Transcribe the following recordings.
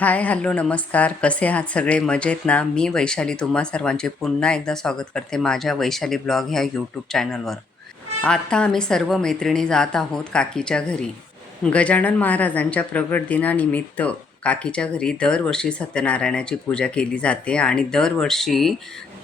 Hi hello नमस्कार. कसे आहात सगळे? मजेत ना? मी वैशाली तुम्हा सर्वांचे पुन्हा एकदा स्वागत करते माझ्या वैशाली ब्लॉग ह्या यूट्यूब चॅनलवर. आता आम्ही सर्व मैत्रिणी जात आहोत काकीच्या घरी. गजानन महाराजांच्या प्रगट दिनानिमित्त काकीच्या घरी दरवर्षी सत्यनारायणाची पूजा केली जाते आणि दरवर्षी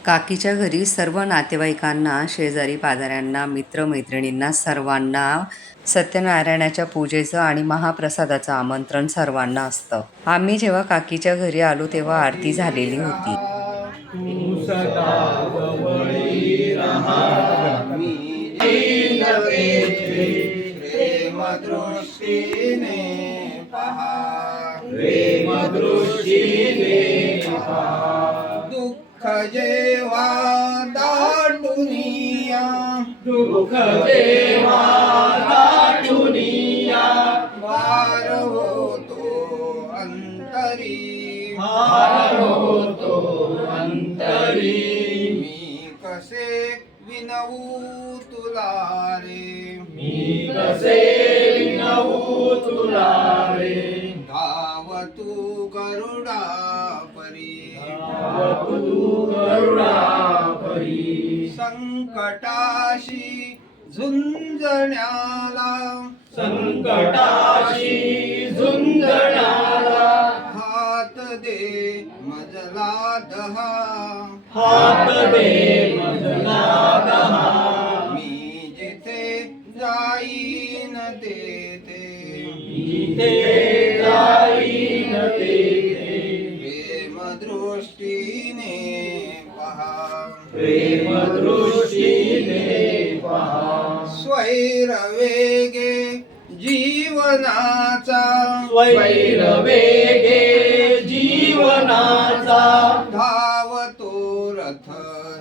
काकीच्या घरी सर्व नातेवाईकांना शेजारी पाजाऱ्यांना मित्रमैत्रिणींना सर्वांना सत्यनारायणाच्या पूजेचं आणि महाप्रसादाचं आमंत्रण सर्वांना असतं. आम्ही जेव्हा काकीच्या घरी आलो तेव्हा आरती झालेली होती. दुःख जेव्हा दुःख देवा दाटुनिया वार होतो अंतरी। हार होतो संकटाशी झुंजण्याला. संकटाशी झुंजणारा हात दे मजला दहा. हात दे मजला दहा. मी जिथे जाईन तेथे इथे वेगे जीवनाचा. वैर वेगे जीवनाचा. धावतो रथ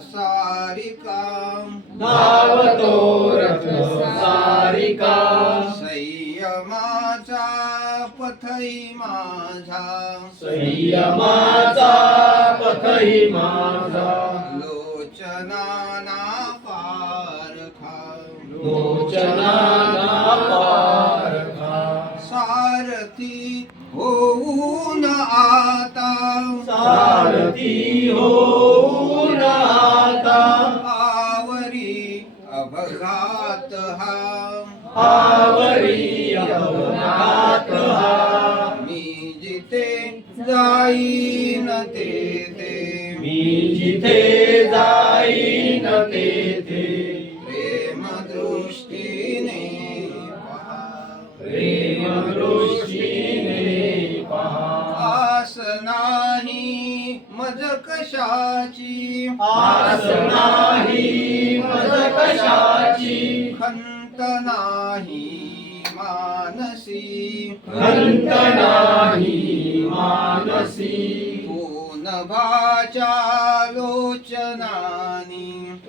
सारिका धावतो रथ सारिका संयमाचा पथई माझा. संयमाचा पथही माझा. सारथी होऊन आता. सारथी होऊन आता. आवरी अपघात हा. आवरी अपघात हा. मी जिथे जाईन तेथे. मी जिथे जाईन तेथे दृष्टीने आस नाही मज कशाची? आस नाही मज कशाची? खंत नाही मानसी। खंत नाही मानसी। लोचनानी।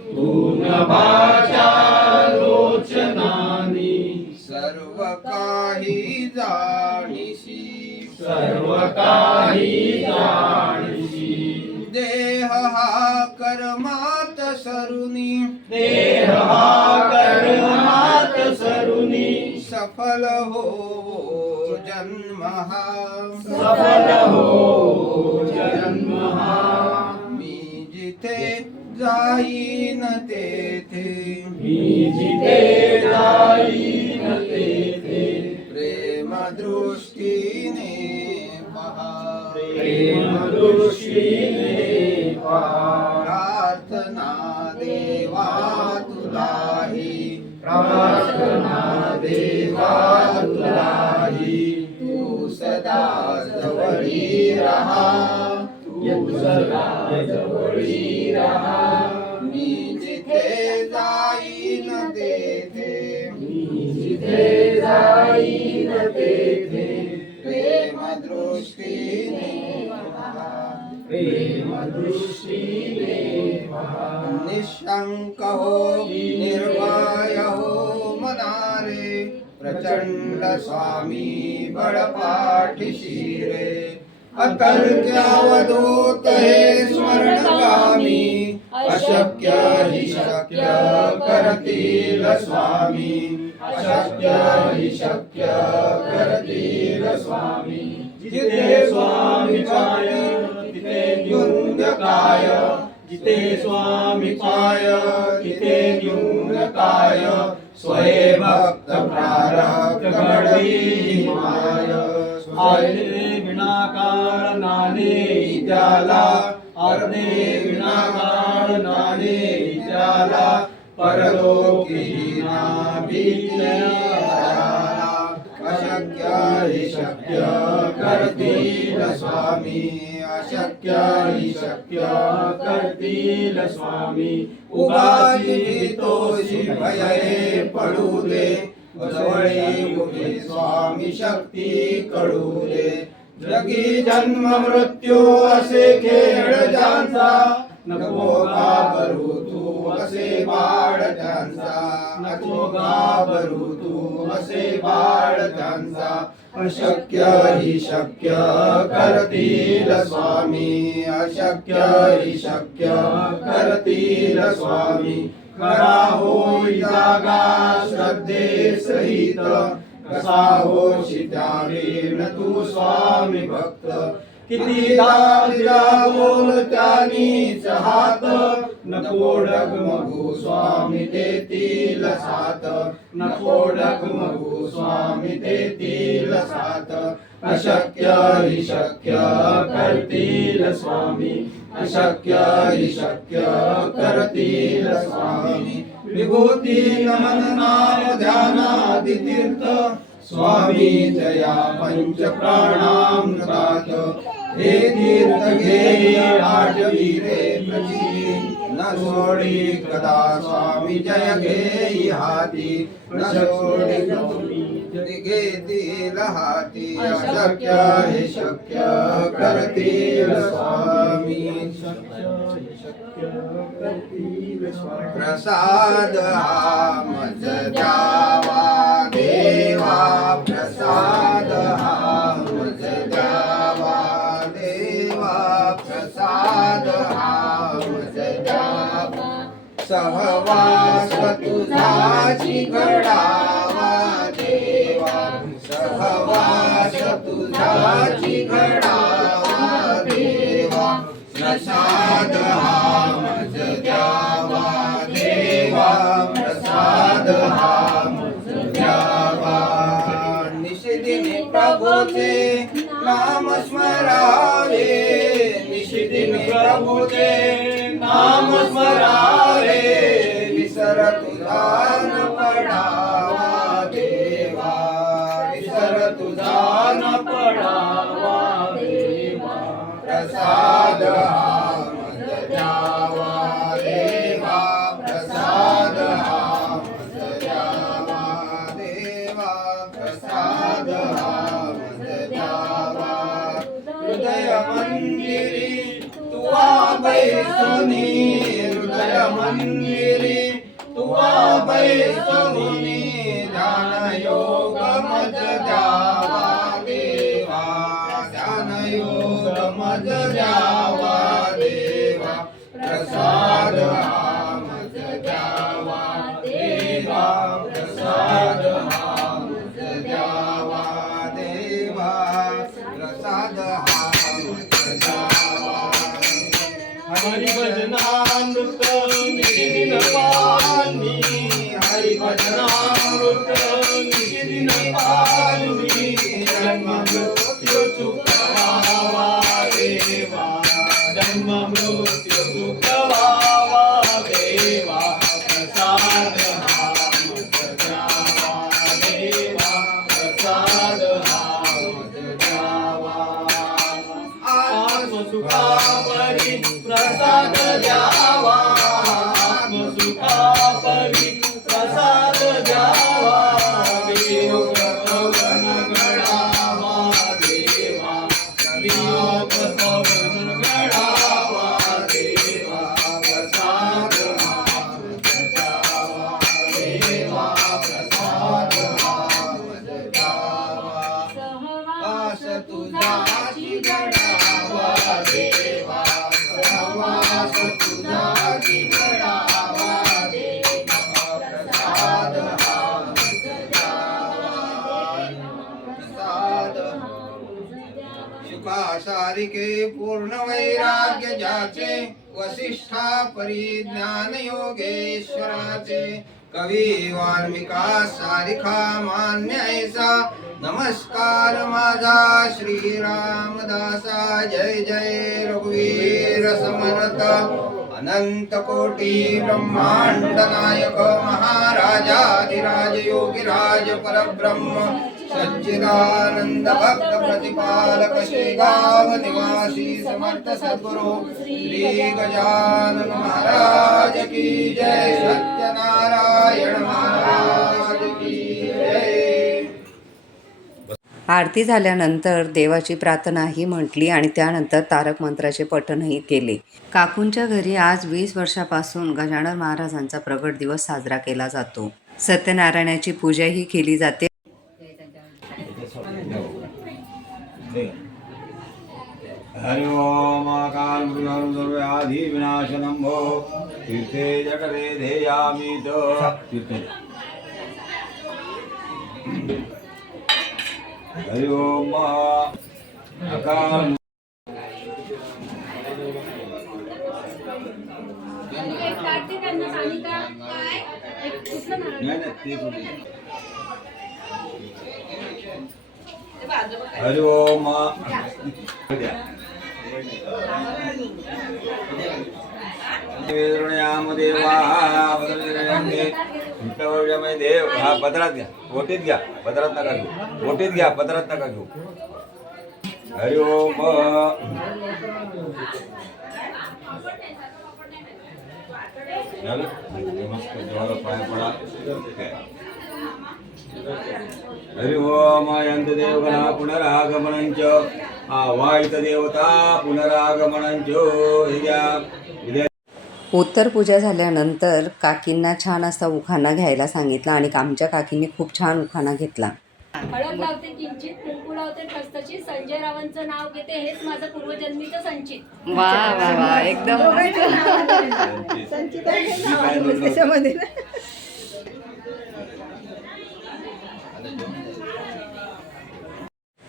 जाणीशी सर्व काही जाणशी. देह हा कर्मात सरुनी. देह हा कर्मात सरुनी. सफल हो जन्म हा. सफल हो जन्म हा. मी जिथे जाईन तेथे. मी जिथे जाईन तेथे. दृष्टीने पहा. प्रेम दृष्टीने प्रार्थना देवा तुलाही. प्रार्थना देवा तुलाही. तू सदा जवळी रहा. तू सदा जवळी राहा. मी जिथे जाईन तेथे. मी जिथे जाईन तेथे प्रेम दृष्टीने प्रेम दृष्टीने निशंक हो निर्वाय हो मनारे प्रचंड स्वामी बळपाठीशी अतर्क्यावधूत हे स्मरणगामी अशक्य हि शक्य करतील स्वामी अशक्य हि शक्य करतील स्वामी जिथे स्वामी पाय तिथे न्यून काय जिथे स्वामी पाय तिथे न्यून काय स्वयंभक्त प्रारब्ध घडवी माय आले विनाकार नाने त्याला अर्धे विनाकार नाने त्याला परलोकी अशक्य हि शक्य करतील स्वामी अशक्य हि शक्य करतील स्वामी उगाची तोषी भये पडू दे जवळे उभे स्वामी शक्ती कळू दे जगी जन्म मृत्यू असे खेळ ज्यांचा नको का करू असे बाळ त्यांचा नको घाबरू तू असे बाळ त्यांचा अशक्य ही शक्य करतील स्वामी. अशक्य ही शक्य करतील स्वामी. करा होई जागा श्रद्धे सहित. कसा होशी त्यावेन तू स्वामी भक्त. किती दारिदा बोल त्यानीच हात. नको डगमगू स्वामी देतील साथ नको डगमगू स्वामी देतील साथ अशक्य हि शक्य करतील स्वामी. अशक्य हि शक्य करतील स्वामी. विभूती नमन नाम ध्यानादि तीर्थ स्वामी जया पंच प्राणामृतात. हे तीर्थ घे आठवी रे न सोडी कदा स्वामी जय घे हाती. न सोडी घेतील हाती अशक्य हे शक्य करतील स्वामी. प्रसाद हा मज द्यावा देवा प्रसाद. सहवास तुझाची घडावा देवा सहवास तुझाची घडावा देवा प्रसाद हा मज द्यावा देवा प्रसाद हा मज द्यावा निषिदिनी प्रभूचे नाम स्मरावे निषिदिनी प्रभूचे नाम स्मरावे विसर तुझा न पडावा देवा. विसर तुझा न पडावा देवा. प्रसाद ಬಯಸುನಿ ಹೃದಯ ಮಂದಿರಿ ತುವಾ ಬಯಸುನಿ ದಾನಯೋ हरि भजनामृत पूर्ण वैराग्य ज्याचे वसिष्ठा परिज्ञान योगेश्वराचे कवी वाल्मिका सारिखा मान्य ऐसा नमस्कार माझा श्रीरामदासा जय जय रघुवीर समर्थ। अनंत कोटी ब्रह्मांड नायक महाराजाधिराज योगिराज परब्रह्म। सच्चिदानंद भक्त प्रतिपालक श्रीगाव निवासी समर्थ सद्गुरु श्री गजानन महाराज की जय। सत्यनारायण महाराज की जय। आरती झाल्यानंतर देवाची प्रार्थनाही म्हटली आणि त्यानंतर तारक मंत्राचे पठणही केले. काकूंच्या घरी आज वीस वर्षापासून गजानन महाराजांचा प्रगट दिवस साजरा केला जातो. सत्यनारायणाची पूजाही केली जाते. हरि ओम काल सर्व्याधी विनाशनं भो तीर्थे. जठरे धेयामि तो तीर्थे हरि ओम अकाल? नाही नाही ते. हरि ओम. द्या. वेदोण्यामदेवा वदनरंगे विष्णुवर्यमय देव हा पदरात घ्या ओटीत घ्या पदरात नका घेऊ. ओटीत घ्या पदरात नका घेऊ. हरि ओम. झालं? नमस्कार देवाला पाय पडा. हरि ओम पुनरागमनंच आवाहित देवता पुनरागमनंच हे घ्या उत्तर पूजा झाल्यानंतर काकींना छान असा उखाणा घ्यायला सांगितला आणि आमच्या काकींनी खूप छान उखाणा घेतला. हळद लावते किंचित कुंकू लावते संजय रावांचं नाव घेते हेच माझं पूर्वजन्मीचं संचित. वा वा वा एकदम काय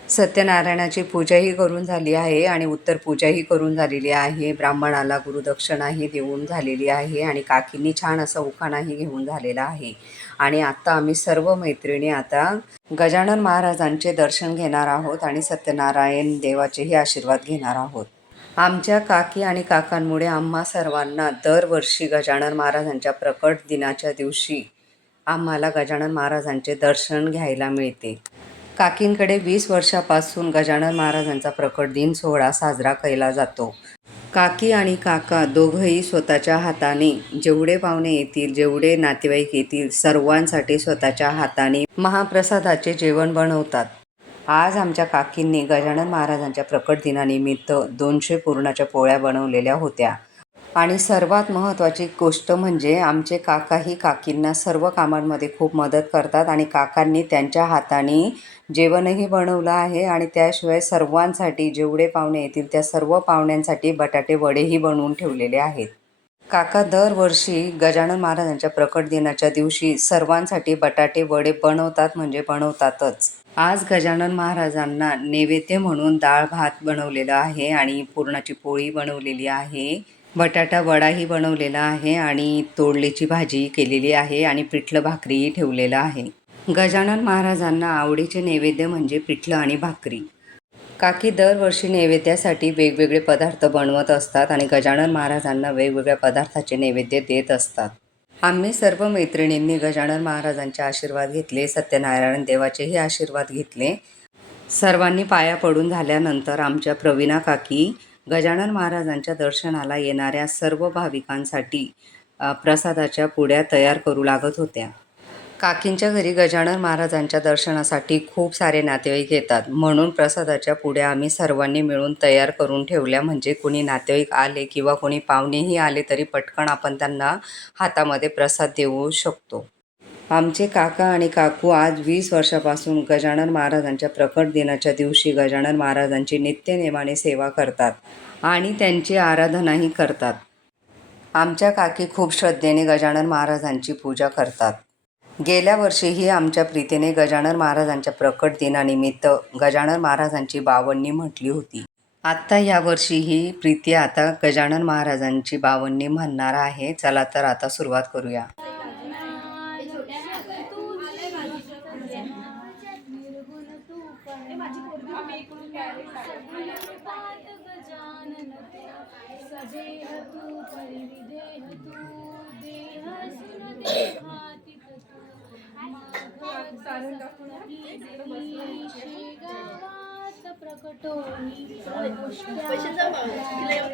सत्यनारायणाची पूजाही करून झाली आहे आणि उत्तर पूजाही करून झालेली आहे. ब्राह्मणाला गुरुदक्षिणाही देऊन झालेली आहे आणि काकींनी छान असा उखाणाही घेऊन झालेला आहे. आणि आत्ता आम्ही सर्व मैत्रिणी आता गजानन महाराजांचे दर्शन घेणार आहोत आणि सत्यनारायण देवाचेही आशीर्वाद घेणार आहोत. आमच्या काकी आणि काकांमुळे आम्हा सर्वांना दरवर्षी गजानन महाराजांच्या प्रकट दिनाच्या दिवशी आम्हाला गजानन महाराजांचे दर्शन घ्यायला मिळते. काकींकडे वीस वर्षापासून गजानन महाराजांचा प्रकट दिन सोहळा साजरा केला जातो. काकी आणि काका दोघंही स्वतःच्या हाताने जेवढे पाहुणे येतील जेवढे नातेवाईक येतील सर्वांसाठी स्वतःच्या हाताने महाप्रसादाचे जेवण बनवतात. आज आमच्या काकींनी गजानन महाराजांच्या प्रकट दिनानिमित्त दोनशे पूर्णाच्या पोळ्या बनवलेल्या होत्या. आणि सर्वात महत्त्वाची गोष्ट म्हणजे आमचे काकाही काकींना सर्व कामांमध्ये खूप मदत करतात आणि काकांनी त्यांच्या हाताने जेवणही बनवलं आहे आणि त्याशिवाय सर्वांसाठी जेवढे पाहुणे येतील त्या सर्व पाहुण्यांसाठी बटाटे वडेही बनवून ठेवलेले आहेत. काका दरवर्षी गजानन महाराजांच्या प्रकट दिनाच्या दिवशी सर्वांसाठी बटाटे वडे बनवतात म्हणजे बनवतातच. आज गजानन महाराजांना नैवेद्य म्हणून डाळ भात बनवलेला आहे आणि पुरणाची पोळी बनवलेली आहे. बटाटा वडाही बनवलेला आहे आणि तोडलीची भाजी केलेली आहे आणि पिठलं भाकरीही ठेवलेलं आहे. गजानन महाराजांना आवडीचे नैवेद्य म्हणजे पिठलं आणि भाकरी. काकी दरवर्षी नैवेद्यासाठी वेगवेगळे पदार्थ बनवत असतात आणि गजानन महाराजांना वेगवेगळ्या पदार्थाचे नैवेद्य देत असतात. आम्ही सर्व मैत्रिणींनी गजानन महाराजांचे आशीर्वाद घेतले सत्यनारायण देवाचेही आशीर्वाद घेतले. सर्वांनी पाया पडून झाल्यानंतर आमच्या प्रवीणा काकी गजानन महाराजांच्या दर्शनाला येणाऱ्या सर्व भाविकांसाठी प्रसादाच्या पुड्या तयार करू लागत होत्या. काकींच्या घरी गजानन महाराजांच्या दर्शनासाठी खूप सारे नातेवाईक येतात. म्हणून प्रसादाच्या पुड्या आम्ही सर्वांनी मिळून तयार करून ठेवल्या. म्हणजे कोणी नातेवाईक आले किंवा कोणी पाहुणेही आले तरी पटकन आपण त्यांना हातामध्ये प्रसाद देऊ शकतो. आमचे काका आणि काकू आज वीस वर्षापासून गजानन महाराजांच्या प्रकट दिनाच्या दिवशी गजानन महाराजांची नित्यनेमाने सेवा करतात आणि त्यांची आराधनाही करतात. आमच्या काकी खूप श्रद्धेने गजानन महाराजांची पूजा करतात. गेल्या वर्षीही आमच्या प्रीतीने गजानन महाराजांच्या प्रकट दिनानिमित्त गजानन महाराजांची बावन्नी म्हटली होती. आत्ता यावर्षीही प्रीती आता गजानन महाराजांची बावन्नी म्हणणार आहे. चला तर आता सुरुवात करूया.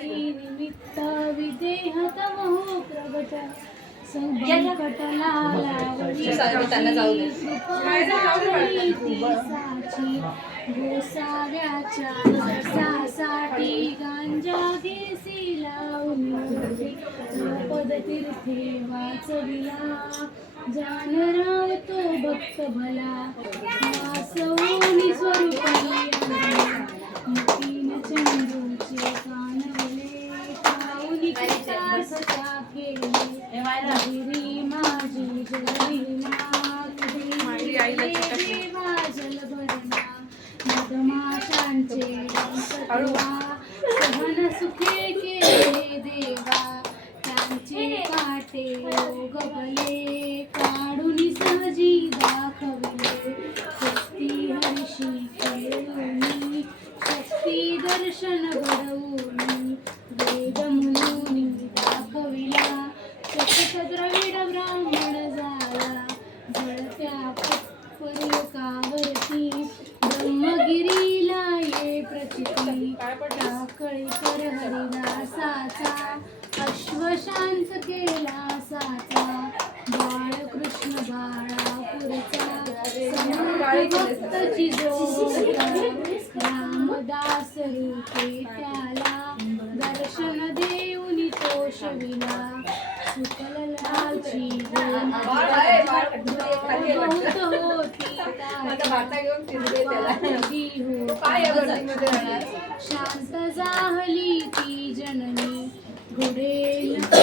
निमित्त विदेह तमो प्रगट संकटला साची गोसाव्याच्या रसासाठी गांजा घेसी लावून वाचविला. जानराव तो भक्त भला. वासवणी स्वरूपाली तीन चंद्रूचे कानवले काऊनी पितासता केले गिरी माझी देवा जलभरणा डंकटवा सहन सुखे केले देवा. त्यांचे काटे गबले काढून सहजी दाखवले. शक्ती हर्षी खेळून शक्ती दर्शन घडवून वेद म्हणून दाखविला. चकट द्रविड ब्राह्मण अश्वशांत केला साचा. बाळकृष्ण समर्थ भक्तची जोडा. रामदास रूपे त्याला दर्शन देऊन तो शविला सुकललाची बहुत होती ताजी होती. शांत जाहली ती जननी.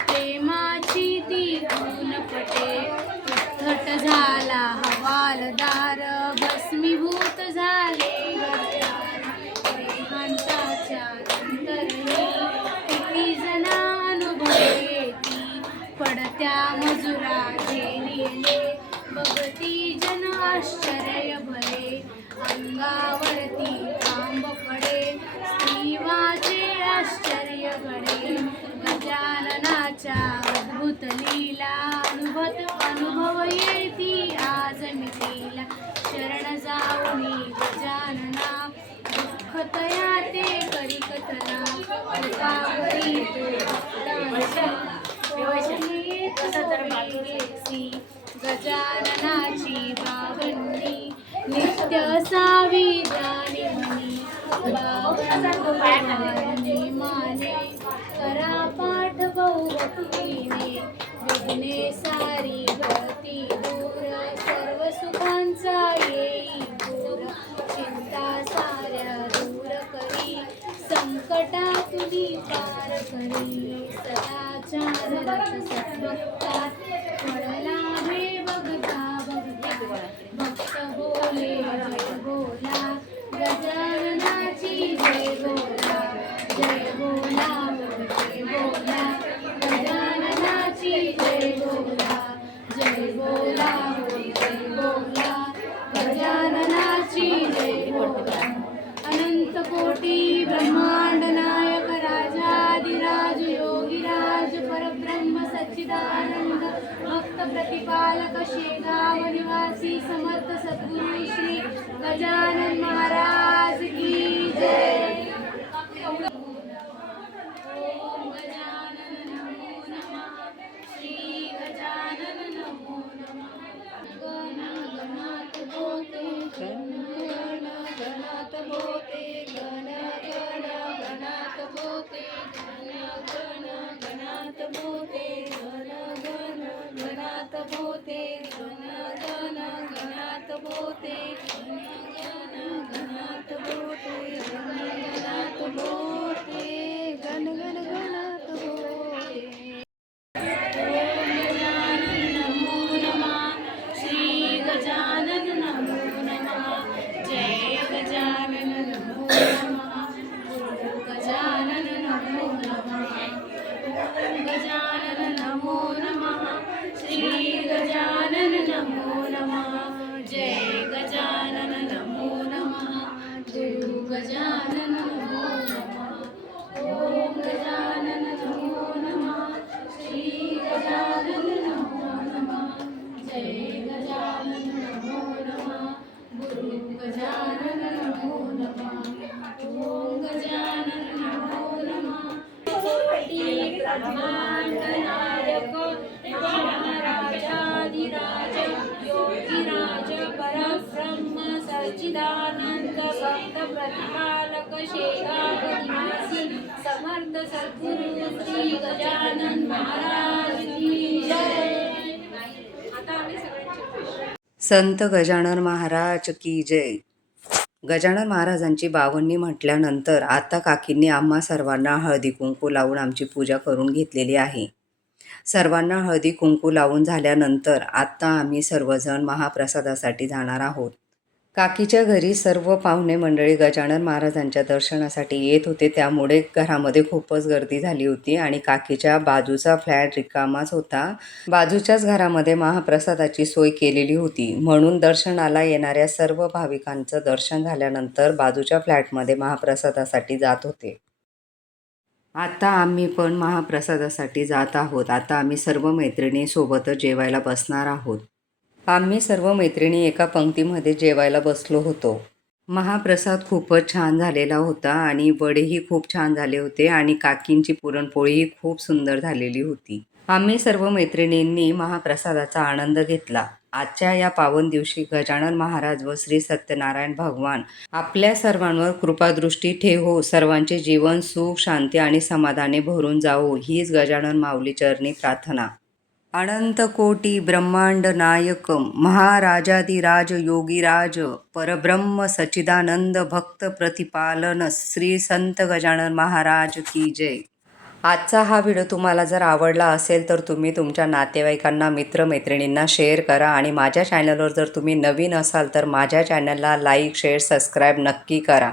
प्रेमाची ती गुण पटे. उद्धट झाला हवालदार भस्मीभूत झाले देहांताच्या अंतरणी किती जना अनुभवेती पडत्या मजुरा झेलिले बघती जन आश्चर्य भरे. अंगावर तांब पडे स्त्रीवाचे आश्चर्य घडे गजाननाच्या अद्भुत लीला अनुभत अनुभव येती आज मितीला शरण जाऊनी गजानना. दुःख तया ते करी कथना. विघ्ने सारी गती दूर सर्व सुखांचा येई दूर चिंता साऱ्या दूर करी संकटा तुझी पार करी. सदाचार रथ बोला अनंत कोटी ब्रह्मांड नायक राजाधिराज योगीराज परब्रह्म सच्चिदानंद भक्त प्रतिपालक शेगाव निवासी समर्थ सद्गुरु श्री गजानन महाराज की गजानन महाराज की जय आता आम्ही सगळ्यांची संत गजानन महाराज की जय. गजानन महाराजांची बावन्नी म्हटल्यानंतर आता काकींनी आम्हा सर्वांना हळदी कुंकू लावून आमची पूजा करून घेतलेली आहे. सर्वांना हळदी कुंकू लावून झाल्यानंतर आत्ता आम्ही सर्वजण महाप्रसादासाठी जाणार आहोत. काकीच्या घरी सर्व पाहुणे मंडळी गजानन महाराजांच्या दर्शनासाठी येत होते. त्यामुळे घरामध्ये खूपच गर्दी झाली होती आणि काकीच्या बाजूचा फ्लॅट रिकामाच होता. बाजूच्याच घरामध्ये महाप्रसादाची सोय केलेली होती. म्हणून दर्शनाला येणाऱ्या सर्व भाविकांचं दर्शन झाल्यानंतर बाजूच्या फ्लॅटमध्ये महाप्रसादासाठी जात होते. आता आम्ही पण महाप्रसादासाठी जात आहोत. आता आम्ही सर्व मैत्रिणी सोबतच जेवायला बसणार आहोत. आम्ही सर्व मैत्रिणी एका पंक्तीमध्ये जेवायला बसलो होतो. महाप्रसाद खूपच छान झालेला होता आणि वडेही खूप छान झाले होते आणि काकींची पुरणपोळीही खूप सुंदर झालेली होती. आम्ही सर्व मैत्रिणींनी महाप्रसादाचा आनंद घेतला. आजच्या या पावन दिवशी गजानन महाराज व श्री सत्यनारायण भगवान आपल्या सर्वांवर कृपादृष्टी ठेवो सर्वांचे जीवन सुख शांती आणि समाधाने भरून जावो हीच गजानन माऊली चरणी प्रार्थना. अनंत कोटी ब्रह्मांड नायक महाराजाधिराज योगीराज परब्रह्म सच्चिदानंद भक्त प्रतिपालन श्री संत गजानन महाराज की जय. आजचा हा व्हिडिओ तुम्हाला जर आवडला असेल तर तुम्ही तुमच्या नातेवाईकांना मित्रमैत्रिणींना शेअर करा आणि माझ्या चॅनलवर जर तुम्ही नवीन असाल तर माझ्या चॅनलला लाईक शेअर सबस्क्राईब नक्की करा.